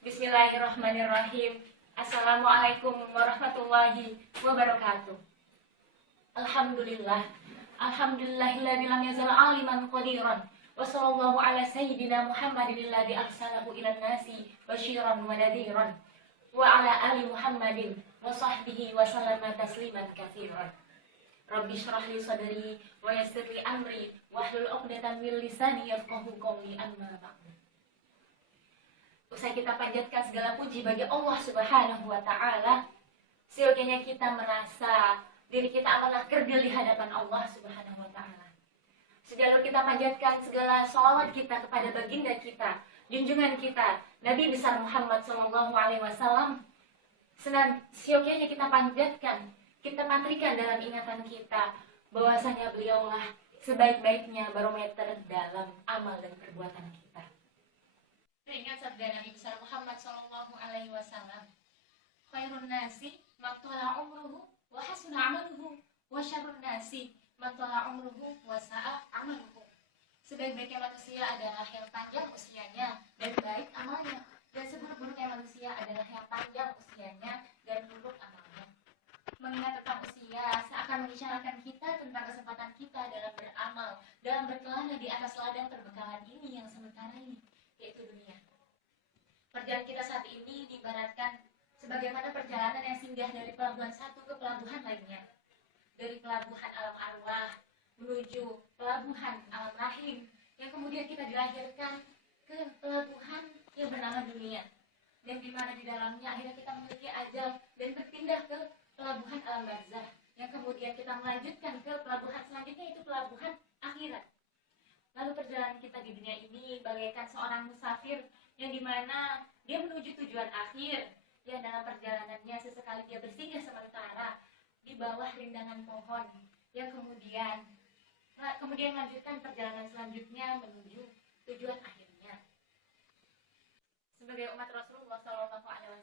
Bismillahirrahmanirrahim. Assalamualaikum warahmatullahi wabarakatuh. Alhamdulillah. Alhamdulillahilladzi lam yazal aliman qadiran. Wa sallallahu ala sayyidina Muhammadin alladzi arsalahu ilan nasi basyiran wa nadhiran. Wa ala ali Muhammadin wa sahbihi wa sallama tasliman katsiran. Rabbi shrah li sadri wa yassir li amri wahlul 'uqdatam min lisani yafqahu qawli, amma ba'd. Usai kita panjatkan segala puji bagi Allah Subhanahu wa Ta'ala, seyogianya kita merasa diri kita amanah kerdil di hadapan Allah Subhanahu wa Ta'ala. Sejalan kita panjatkan segala sholawat kita kepada baginda kita, junjungan kita, Nabi besar Muhammad Sallallahu Alaihi Wasallam. Seyogianya kita panjatkan, kita patrikan dalam ingatan kita bahwasanya beliaulah sebaik-baiknya barometer dalam amal dan perbuatan kita. Ingat sabda Nabi besar Muhammad Sallallahu Alaihi Wasallam, khairun nasi man tala umruhu wa hasuna amaluhu wa syarrun nasi man tala umruhu wa sa'a amaluhu. Sebaik-baiknya manusia adalah yang panjang usianya dan baik amalnya, dan seburuk-buruknya manusia adalah yang panjang usianya dan buruk amalnya. Mengingat tentang usia seakan mengisyaratkan kita tentang kesempatan kita dalam beramal, dalam berkelana di atas ladang perbekalan ini yang sementara ini, yaitu dunia. Perjalanan kita saat ini diibaratkan sebagaimana perjalanan yang singgah dari pelabuhan satu ke pelabuhan lainnya. Dari pelabuhan alam arwah menuju pelabuhan alam rahim, yang kemudian kita dilahirkan ke pelabuhan yang bernama dunia. Dan di mana di dalamnya akhirnya kita memiliki ajal dan berpindah ke pelabuhan alam barzah, yang kemudian kita melanjutkan ke pelabuhan selanjutnya, yaitu pelabuhan akhirat. Lalu perjalanan kita di dunia ini bagaikan seorang musafir yang dimana dia menuju tujuan akhir, yang dalam perjalanannya sesekali dia bersinggah sementara di bawah rindangan pohon, yang kemudian melanjutkan perjalanan selanjutnya menuju tujuan akhirnya. Sebagai umat Rasulullah SAW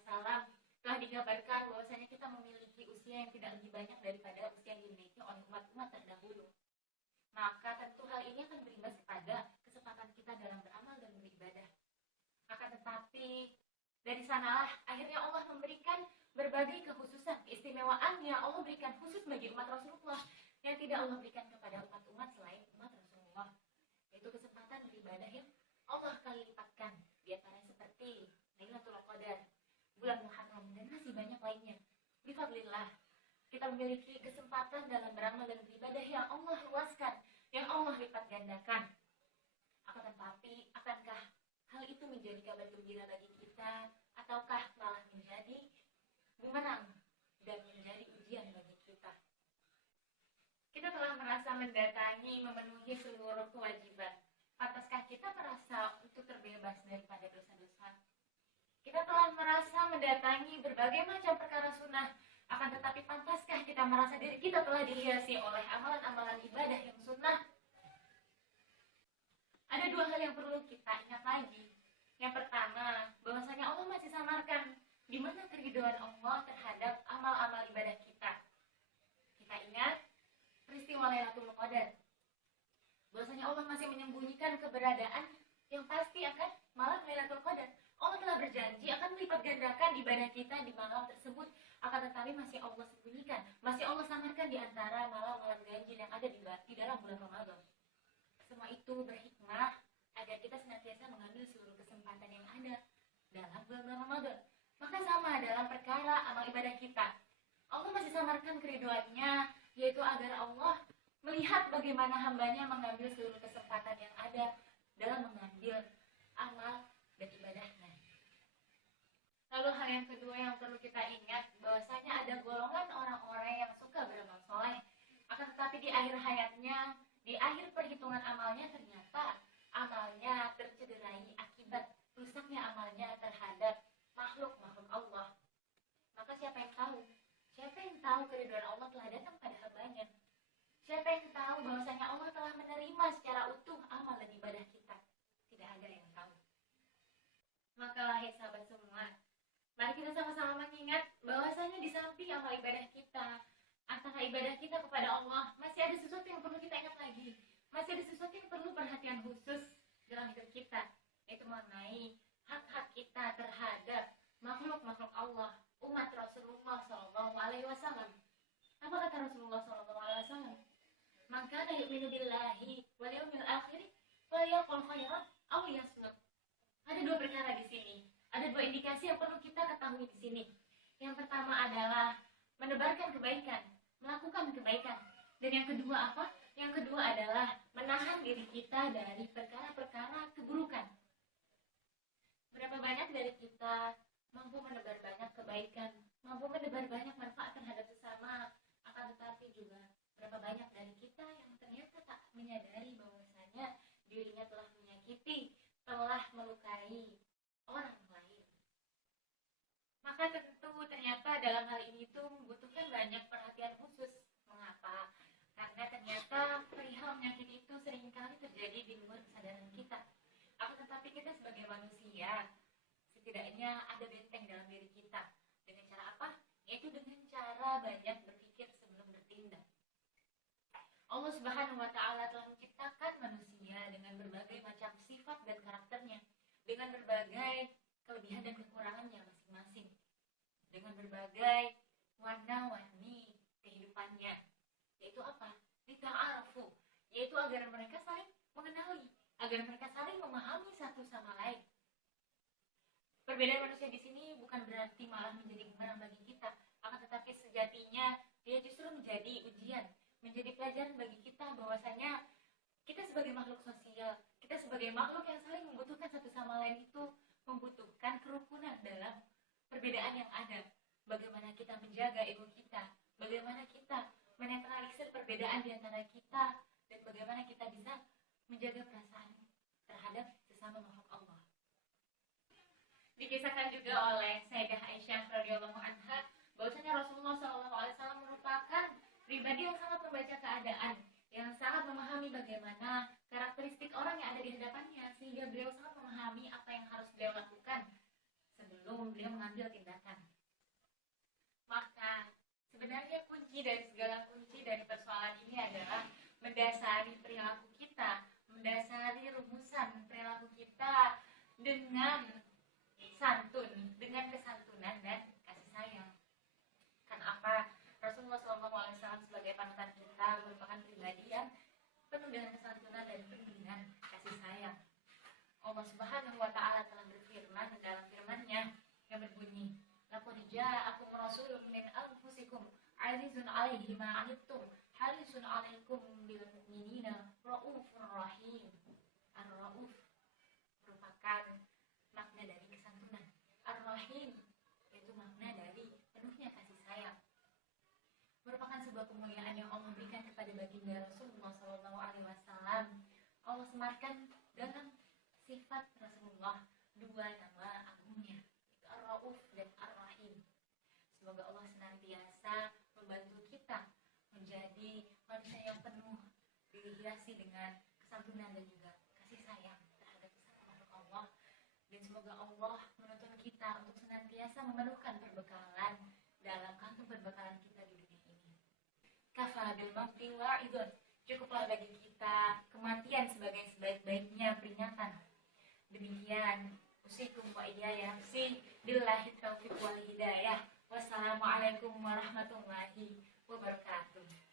telah dikabarkan bahwasanya kita memiliki usia yang tidak lebih banyak daripada usia yang dimiliki oleh umat-umat terdahulu. Maka tentu hal ini akan berimbas kepada kesempatan kita dalam beramal dan beribadah. Akan tetapi dari sanalah akhirnya Allah memberikan berbagai kekhususan, keistimewaan yang Allah berikan khusus bagi umat Rasulullah yang tidak Allah berikan kepada umat-umat selain umat Rasulullah, yaitu kesempatan beribadah yang Allah kali lipatkan, di antaranya seperti Lailatul Qadar, bulan Muharram, dan masih banyak lainnya. Bifadlillah, kita memiliki kesempatan dalam beramal dan beribadah yang Allah luaskan, yang Allah lipat gandakan. Akan tetapi, akankah hal itu menjadi kabar gembira bagi kita, ataukah malah menjadi bumerang dan menjadi ujian bagi kita? Kita telah merasa mendatangi, memenuhi seluruh kewajiban. Pantaskah kita merasa untuk terbebas daripada dosa-dosa? Kita telah merasa mendatangi berbagai macam perkara sunnah. Akan tetapi pantaskah kita merasa diri kita telah dihiasi oleh amalan-amalan ibadah yang sunnah? Ada dua hal yang perlu kita ingat lagi. Yang pertama, bahwasanya Allah masih samarkan di mana keridhaan Allah terhadap amal-amal ibadah kita. Kita ingat peristiwa Lailatul Qadar. Bahwasanya Allah masih menyembunyikan keberadaan yang pasti akan malam Lailatul Qadar. Allah telah berjanji akan melipat gandakan ibadah kita di malam tersebut, akan tetapi masih Allah sembunyikan, masih Allah samarkan di antara malam-malam ganjil yang ada di dalam bulan Ramadan. Semua itu berhikmah agar kita senantiasa mengambil seluruh kesempatan yang ada dalam bulan Ramadan. Maka sama dalam perkara amal ibadah kita, Allah masih samarkan keriduannya, yaitu agar Allah melihat bagaimana hambanya mengambil seluruh kesempatan yang ada dalam mengambil amal dan ibadahnya. Lalu hal yang kedua yang perlu kita ingat, bahwasanya ada golongan orang-orang yang suka beramal soleh, akan tetapi di akhir hayatnya, di akhir perhitungan amalnya, ternyata amalnya tercederai akibat rusaknya amalnya terhadap makhluk-makhluk Allah. Maka siapa yang tahu? Siapa yang tahu keridhaan Allah telah datang pada hambanya? Siapa yang tahu bahwasanya Allah telah menerima secara utuh amal dan ibadah kita? Tidak ada yang tahu. Maka wahai sahabat semua, mari kita sama-sama mengingat bahwasanya di samping amal ibadah kita, antara ibadah kita kepada Allah, masih ada sesuatu yang perlu kita ingat lagi. Masih ada sesuatu yang perlu perhatian khusus dalam hidup kita, yaitu mengenai hak-hak kita terhadap kana yu'minu billahi wal yawmil akhir falyaqul khairan aw liyasmut. Ada dua perkara di sini. Ada dua indikasi yang perlu kita ketahui di sini. Yang pertama adalah menebarkan kebaikan, melakukan kebaikan. Dan yang kedua apa? Yang kedua adalah menahan diri kita dari perkara-perkara keburukan. Berapa banyak dari kita mampu menebar banyak kebaikan, mampu menebar banyak manfaat terhadap sesama, akan tetapi juga berapa banyak dari kita yang ternyata tak menyadari bahwasanya dirinya telah menyakiti, telah melukai orang lain. Maka tentu ternyata dalam hal ini itu membutuhkan banyak perhatian khusus. Mengapa? Karena ternyata perihal menyakiti itu seringkali terjadi di luar kesadaran kita. Akan tetapi kita sebagai manusia, setidaknya ada benteng dalam diri kita. Dengan cara apa? Yaitu dengan cara banyak berpikir sebelum bertindak. Allah Subhanahu wa Ta'ala telah menciptakan manusia dengan berbagai macam sifat dan karakternya, dengan berbagai kelebihan dan kekurangannya masing-masing, dengan berbagai warna-warni kehidupannya. Yaitu apa? Lita'arafu, yaitu agar mereka saling mengenali, agar mereka saling memahami satu sama lain. Perbedaan manusia di sini bukan berarti malah menjadi bumerang bagi kita, akan tetapi sejatinya dia justru menjadi ujian, menjadi pelajaran bagi kita bahwasanya kita sebagai makhluk sosial, kita sebagai makhluk yang saling membutuhkan satu sama lain itu membutuhkan kerukunan dalam perbedaan yang ada. Bagaimana kita menjaga ego kita, bagaimana kita menetralisir perbedaan di antara kita, dan bagaimana kita bisa menjaga perasaan terhadap sesama makhluk Allah. Dikisahkan juga oleh Sayyidah Aisyah radhiyallahu anha bahwasanya Rasulullah SAW merupakan pribadi yang sangat membaca keadaan, yang sangat memahami bagaimana karakteristik orang yang ada di hadapannya, sehingga beliau sangat memahami apa yang harus beliau lakukan sebelum beliau mengambil tindakan. Maka sebenarnya kunci dari persoalan ini adalah mendasari perilaku kita, mendasari rumusan perilaku kita dengan santun, dengan kesantunan dan kasih sayang. Kan apa? Rasulullah SAW sebagai panutan kita merupakan pribadi yang penuh dengan kesantunan dan penuh dengan kasih sayang. Allah Subhanahu wa Ta'ala telah berfirman dalam firman-Nya yang berbunyi, "Laqad ja'akum rasulun min anfusikum 'azizun 'alaihi ma 'anittum harisun 'alaikum bil mu'minina raufur rahim." Ar-Rauf merupakan makna dari kesantunan. Ar-Rahim yaitu makna dari penuhnya kasih sayang. Merupakan sebuah kemuliaan yang Allah berikan kepada baginda Rasulullah SAW. Allah sematkan dalam sifat Rasulullah dua nama agungnya, yaitu Ar-Rauf dan Ar-Rahim. Semoga Allah senantiasa membantu kita menjadi manusia yang penuh, dihiasi dengan kesantunan dan juga kasih sayang terhadap sesama makhluk Allah. Dan semoga Allah menuntun kita untuk senantiasa memenuhkan perbekalan dalam kantung perbekalan kita di dunia ini. Kafa bil mauti wa'idun, cukuplah bagi kita kematian sebagai sebaik-baiknya peringatan. Demikian usikum wa iyaya nafsi billahi taufiq wal hidayah. Wassalamualaikum warahmatullahi wabarakatuh.